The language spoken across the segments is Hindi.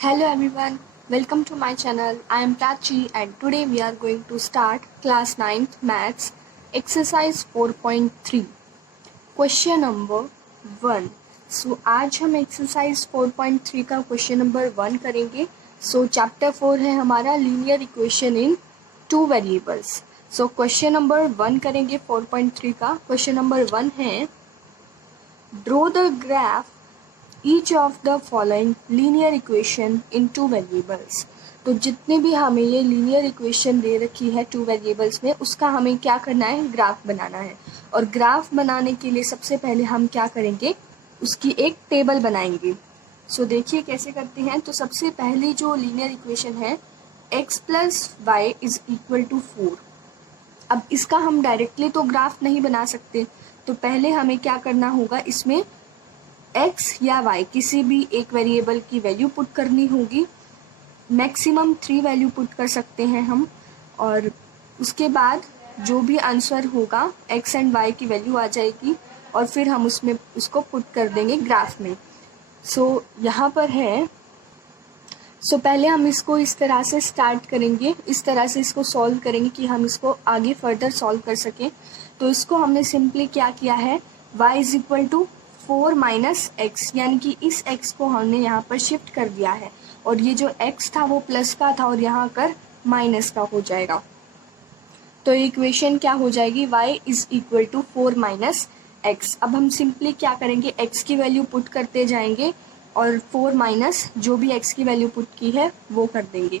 Hello everyone, welcome to my channel. I am Prachi and today we are going to start class 9th maths exercise 4.3 question number 1. So आज हम exercise 4.3 का question number 1 करेंगे. So chapter 4 है हमारा linear equation in two variables. So question number 1 करेंगे 4.3 का. Question number 1 है draw the graph each of the following linear equation in two variables. तो जितने भी हमें ये linear equation दे रखी है two variables में, उसका हमें क्या करना है, ग्राफ बनाना है. और ग्राफ बनाने के लिए सबसे पहले हम क्या करेंगे, उसकी एक टेबल बनाएंगे. सो देखिए कैसे करते हैं. तो सबसे पहली जो linear equation है x plus y is equal to 4. अब इसका हम डायरेक्टली तो ग्राफ नहीं बना सकते, तो पहले हमें क्या करना होगा, इसमें x या y किसी भी एक वेरिएबल की वैल्यू पुट करनी होगी. मैक्सिमम 3 वैल्यू पुट कर सकते हैं हम, और उसके बाद जो भी आंसर होगा x एंड y की वैल्यू आ जाएगी और फिर हम उसमें उसको पुट कर देंगे ग्राफ में. सो यहाँ पर है. पहले हम इसको इस तरह से स्टार्ट करेंगे, इस तरह से इसको सॉल्व करेंगे कि हम इसको आगे फर्दर सॉल्व कर सकें. तो इसको हमने सिंपली क्या किया है, y is equal to 4 minus X, यानी कि इस x को हमने यहाँ पर शिफ्ट कर दिया है, और ये जो x था वो प्लस का था और यहाँ कर माइनस का हो जाएगा. तो इक्वेशन क्या हो जाएगी, y is equal to 4 minus X. अब हम सिंपली क्या करेंगे, x की वैल्यू पुट करते जाएंगे और 4 माइनस जो भी x की वैल्यू पुट की है वो कर देंगे.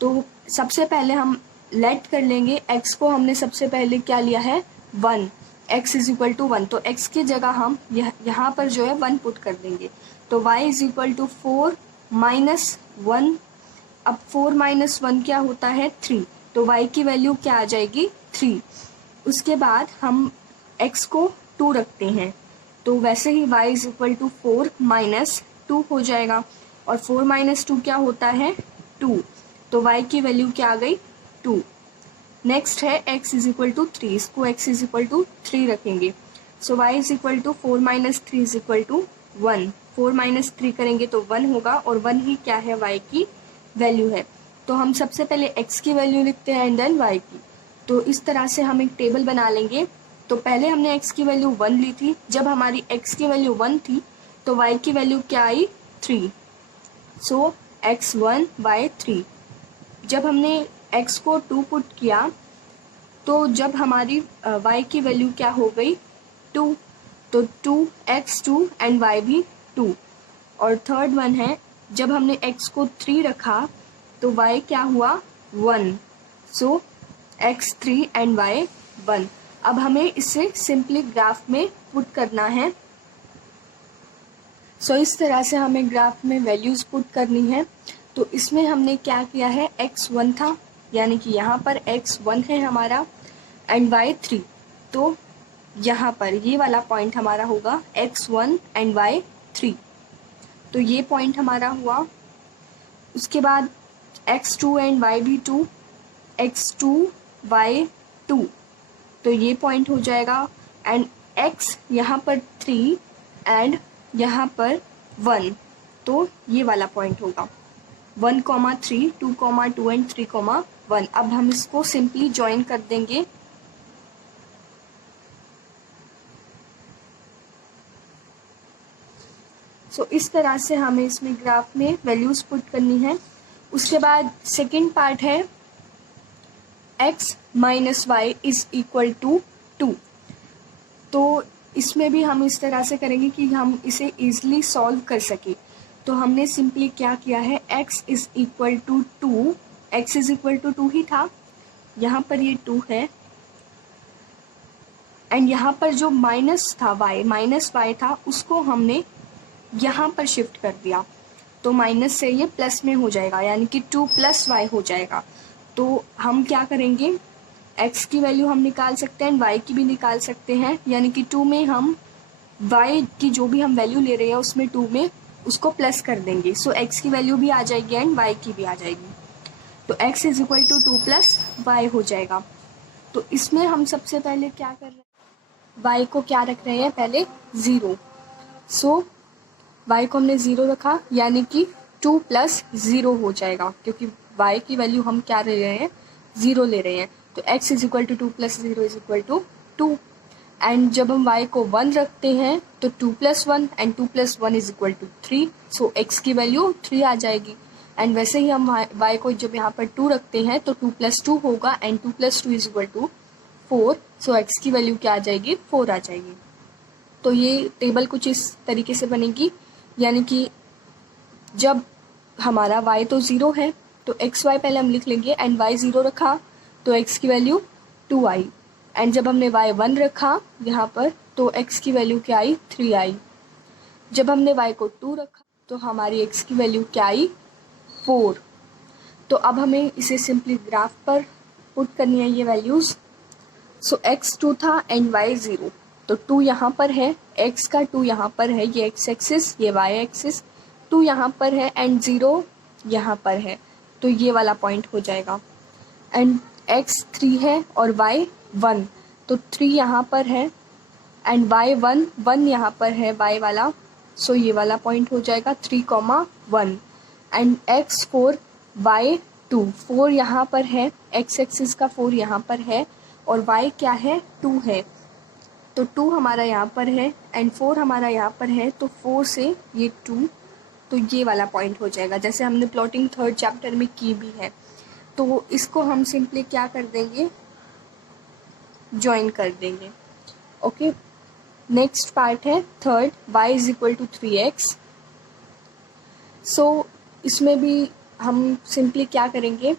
तो सबसे पहले हम लेट कर लेंगे, x को हमने सबसे पहले क्या लिया है, 1. x इज इक्वल टू 1, तो x की जगह हम यहाँ पर जो है 1 पुट कर देंगे. तो y is equal to 4 minus 1. अब 4 माइनस 1 क्या होता है, 3. तो y की वैल्यू क्या आ जाएगी, 3. उसके बाद हम x को 2 रखते हैं, तो वैसे ही y is equal to 4 minus 2 हो जाएगा, और 4 माइनस 2 क्या होता है, 2. तो y की वैल्यू क्या आ गई, 2. नेक्स्ट है x इज इक्वल टू 3, इसको x इज इक्वल टू 3 रखेंगे. So y is equal to 4 minus 3 is equal to 1. 4 minus 3 करेंगे तो 1 होगा, और 1 ही क्या है, y की वैल्यू है. तो हम सबसे पहले x की वैल्यू लिखते हैं एंड देन y की. तो इस तरह से हम एक टेबल बना लेंगे. तो पहले हमने x की वैल्यू 1 ली थी, जब हमारी x की वैल्यू 1 थी तो y की वैल्यू क्या आई, 3. सो x1 y3. जब हमने x को 2 पुट किया तो जब हमारी y की वैल्यू क्या हो गई, 2. तो 2x2 एंड y भी 2. और थर्ड वन है, जब हमने x को 3 रखा तो y क्या हुआ, 1. सो x3 एंड y 1. अब हमें इसे सिंपली ग्राफ में पुट करना है. सो इस तरह से हमें ग्राफ में वैल्यूज पुट करनी है. तो इसमें हमने क्या किया है, x1 था, यानी कि यहाँ पर x1 है हमारा, एंड y3. तो यहाँ पर ये वाला पॉइंट हमारा होगा x1 एंड y3. तो ये पॉइंट हमारा हुआ. उसके बाद x2 एंड y भी 2, x2 y2. तो ये पॉइंट हो जाएगा, एंड x यहाँ पर 3 एंड यहाँ पर 1. तो ये वाला पॉइंट होगा 1,3, 2,2 एंड 3,1. अब हम इसको सिंपली ज्वाइन कर देंगे. सो इस तरह से हमें इसमें ग्राफ में वैल्यूज पुट करनी है. उसके बाद सेकेंड पार्ट है x minus Y is equal to 2. तो इसमें भी हम इस तरह से करेंगे कि हम इसे ईजिली सॉल्व कर सके. तो हमने सिंपली क्या किया है, x is equal to 2, x is equal to 2 ही था, यहाँ पर ये 2 है, एंड यहाँ पर जो माइनस था y, माइनस y था, उसको हमने यहाँ पर शिफ्ट कर दिया. तो माइनस से ये प्लस में हो जाएगा, यानी कि 2 प्लस y हो जाएगा. तो हम क्या करेंगे, x की वैल्यू हम निकाल सकते हैं एंड y की भी निकाल सकते हैं, यानी कि 2 में हम y की जो भी हम वैल्यू ले रहे हैं उसमें 2 में उसको प्लस कर देंगे. सो x की वैल्यू भी आ जाएगी एंड y की भी आ जाएगी. तो x is equal to 2 plus Y हो जाएगा. तो इसमें हम सबसे पहले क्या कर रहे हैं, y को क्या रख रहे हैं, पहले 0. सो y को हमने 0 रखा, यानी कि 2 प्लस 0 हो जाएगा, क्योंकि y की वैल्यू हम क्या ले रहे हैं, 0 ले रहे हैं। तो x is equal to 2 plus 0 is equal to 2। And जब हम y को 1 रखते हैं तो 2 plus 1 and 2 plus 1 is equal to 3। So x की वैल्यू 3 आ जाएगी। एंड वैसे ही हम y को जब यहाँ पर 2 रखते हैं तो 2 प्लस 2 होगा and 2 plus 2 is equal to 4। So x की वैल्यू क्या आ जाएगी, 4 आ जाएगी। तो ये टेबल कुछ इस तरीके से बनेगी, यानी कि जब हमारा y तो 0 है तो एक्स वाई पहले हम लिख लेंगे एंड y 0 रखा तो x की वैल्यू 2 आई। एंड जब हमने y 1 रखा यहाँ पर तो x की वैल्यू क्या आई, 3 आई। जब हमने y को 2 रखा तो हमारी x की वैल्यू क्या आई, 4। तो अब हमें इसे सिंपली ग्राफ पर पुट करनी है ये वैल्यूज़। सो x 2 था एंड y 0, तो 2 यहाँ पर है, x का 2 यहाँ पर है, ये x एक्सिस ये y एक्सिस, 2 यहाँ पर है एंड 0 यहाँ पर है, तो ये वाला पॉइंट हो जाएगा। एंड x 3 है और y 1, तो 3 यहाँ पर है एंड y 1 1 यहाँ पर है y वाला, सो ये वाला पॉइंट हो जाएगा 3,1। एंड x 4 y 2, 4 यहाँ पर है, x एक्सिस का 4 यहाँ पर है और y क्या है, 2 है, तो 2 हमारा यहाँ पर है एंड 4 हमारा यहाँ पर है, तो 4 से ये 2, तो ये वाला पॉइंट हो जाएगा, जैसे हमने प्लॉटिंग 3rd चैप्टर में की भी है। तो इसको हम सिंपली क्या कर देंगे, ज्वाइन कर देंगे। ओके, नेक्स्ट पार्ट है 3rd, y is equal to 3x। So इसमें भी हम सिंपली क्या करेंगे,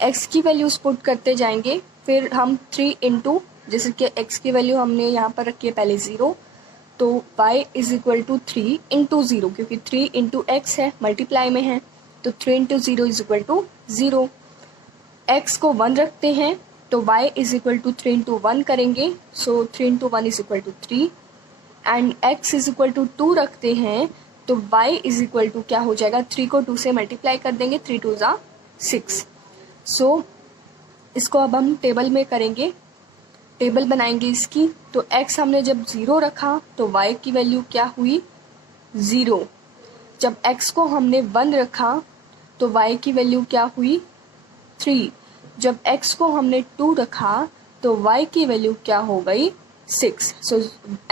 x की वैल्यूज पुट करते जाएंगे, फिर हम 3 इंटू, जैसे कि x की वैल्यू हमने यहाँ पर रखी है पहले 0, तो y is equal to 3 into 0, क्योंकि 3 इंटू एक्स है, मल्टीप्लाई में है, तो 3 into 0 is equal to 0। x को 1 रखते हैं तो y is equal to 3 into 1 करेंगे, so 3 into 1 is equal to 3। And x is equal to 2 रखते हैं तो y इज इक्वल टू क्या हो जाएगा, 3 को 2 से मल्टीप्लाई कर देंगे, 3 2 ज़ा 6। सो इसको अब हम टेबल में करेंगे, टेबल बनाएंगे इसकी। तो x हमने जब 0 रखा तो y की वैल्यू क्या हुई, 0। जब x को हमने 1 रखा तो y की वैल्यू क्या हुई, 3। जब x को हमने 2 रखा तो y की वैल्यू क्या हो गई, 6। सो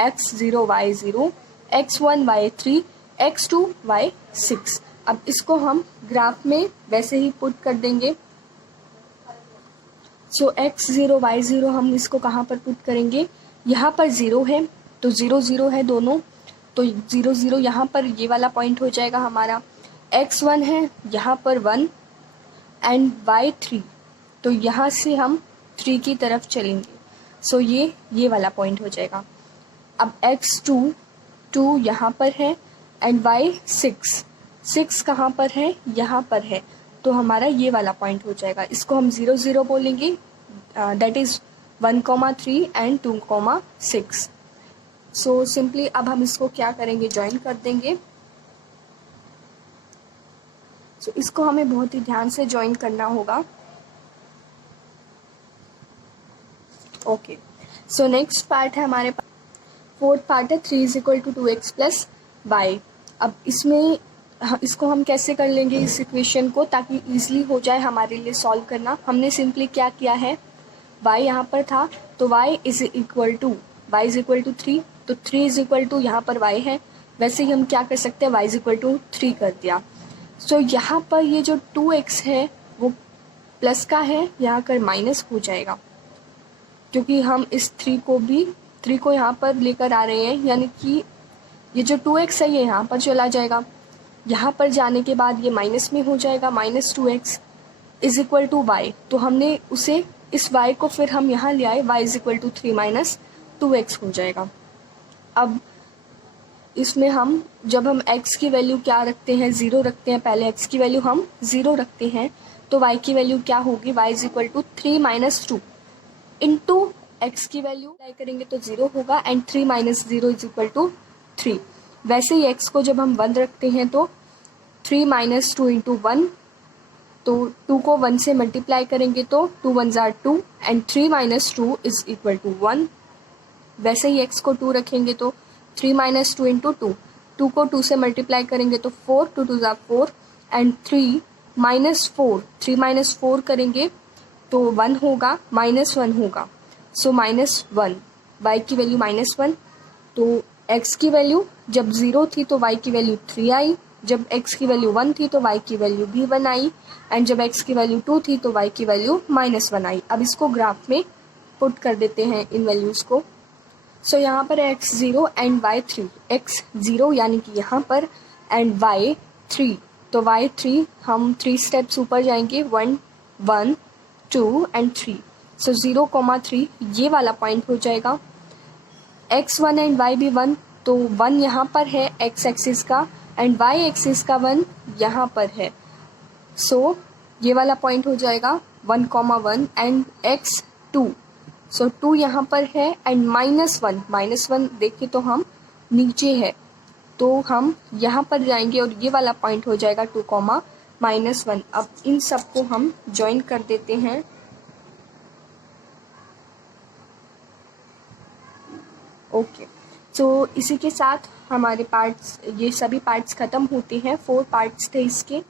x 0 y 0, x 1 y 3, x 2 y 6। अब इसको हम ग्राफ में वैसे ही पुट कर देंगे। सो x 0 y 0 हम इसको कहाँ पर पुट करेंगे, यहाँ पर 0 है तो 0 0 है दोनों, तो 0 0 यहाँ पर ये वाला पॉइंट हो जाएगा हमारा। x 1 है यहाँ पर 1 एंड y 3, तो यहाँ से हम 3 की तरफ चलेंगे, सो ये वाला पॉइंट हो जाएगा। अब x 2 2 यहाँ पर है एंड y 6 6 कहाँ पर है, यहाँ पर है, तो हमारा ये वाला पॉइंट हो जाएगा। इसको हम 0 0 बोलेंगे, that is 1,3 and 2,6। So simply अब हम इसको क्या करेंगे, ज्वाइन कर देंगे। सो इसको हमें बहुत ही ध्यान से ज्वाइन करना होगा। ओके, सो नेक्स्ट पार्ट है हमारे पास, 4th पार्ट है 3 is equal to 2x plus Y. अब इसमें इसको हम कैसे कर लेंगे इस इक्वेशन को, ताकि ईजिली हो जाए हमारे लिए सॉल्व करना। हमने सिंपली क्या किया है, y यहाँ पर था तो y इज इक्वल टू 3, तो 3 इज इक्वल टू यहाँ पर y है, वैसे ही हम क्या कर सकते हैं, y इज इक्वल टू 3 कर दिया। सो यहाँ पर ये जो 2x है वो प्लस का है, यहाँ कर माइनस हो जाएगा, क्योंकि हम इस 3 को यहाँ पर लेकर आ रहे हैं, यानी कि ये जो 2x है ये यहाँ पर चला जाएगा, यहाँ पर जाने के बाद ये माइनस में हो जाएगा, -2x is equal to Y. तो हमने उसे इस y को फिर हम यहाँ ले आए, y is equal to 3 minus 2x हो जाएगा। अब इसमें हम जब हम x की वैल्यू क्या रखते हैं, 0 रखते हैं, पहले x की वैल्यू हम 0 रखते हैं, तो y की वैल्यू क्या होगी, y is equal to 3 minus 2 into x की वैल्यू अप्लाई करेंगे तो 0 होगा and 3 minus 0 is equal to 3। वैसे ही x को जब हम 1 रखते हैं तो 3 माइनस 2 इंटू 1, तो 2 को 1 से मल्टीप्लाई करेंगे तो 2 1 ज़ार 2 and 3 minus 2 is equal to 1। वैसे ही x को 2 रखेंगे तो 3 माइनस 2 इंटू 2, 2 को 2 से मल्टीप्लाई करेंगे तो 4, 2 2 ज़ार 4 एंड 3 -4, 3 -4 करेंगे तो 1 होगा, -1 होगा, सो -1, y की वैल्यू -1, तो x की वैल्यू जब 0 थी तो y की वैल्यू 3 आई, जब x की वैल्यू 1 थी तो y की वैल्यू भी 1 आई, एंड जब x की वैल्यू 2 थी तो y की वैल्यू -1 आई। अब इसको ग्राफ में पुट कर देते हैं इन वैल्यूज़ को। सो यहाँ पर x0 एंड y3, x0 यानी कि यहाँ पर एंड y3, तो y3 हम 3 स्टेप्स ऊपर जाएंगे, 1 1 2 एंड 3, सो 0,3 ये वाला पॉइंट हो जाएगा। x1 एंड y भी 1, तो 1 यहाँ पर है x एक्सिस का एंड y एक्सिस का 1 यहाँ पर है, सो ये वाला पॉइंट हो जाएगा 1,1 एंड x2, सो 2 यहाँ पर है एंड -1 देखें तो हम नीचे है, तो हम यहाँ पर जाएंगे और ये वाला पॉइंट हो जाएगा 2,-1। अब इन सब को हम ज्वाइन कर देते हैं। ओके, तो इसी के साथ हमारे पार्ट्स, ये सभी पार्ट्स ख़त्म होते हैं। 4 पार्ट्स थे इसके।